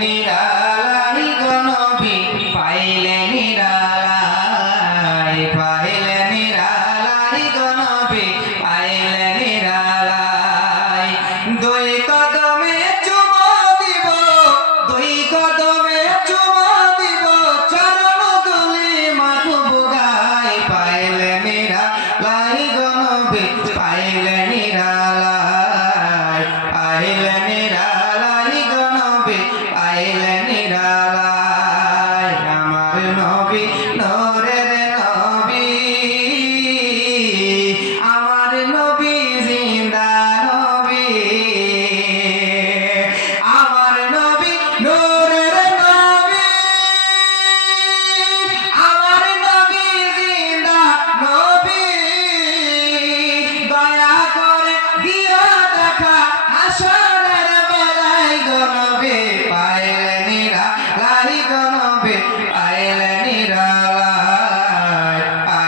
নিরালাই গো নবী পাইলে নিরালাই, পাইলে নিরালাই গো নবী পাইলে নিরালাই। দুই কদমে চুমা দিব, দুই কদমে চুমা দিব, চরণ ধুলি মাথুব গায়। পাইলে নিরালাই গো নবী পাইলে নিরালাই, পাইলে নিরালাই গো নবী পাইলে নিরালাই। আমার নবী নূরের নবী, আমার নবী জিন্দা নবী, আমার নবী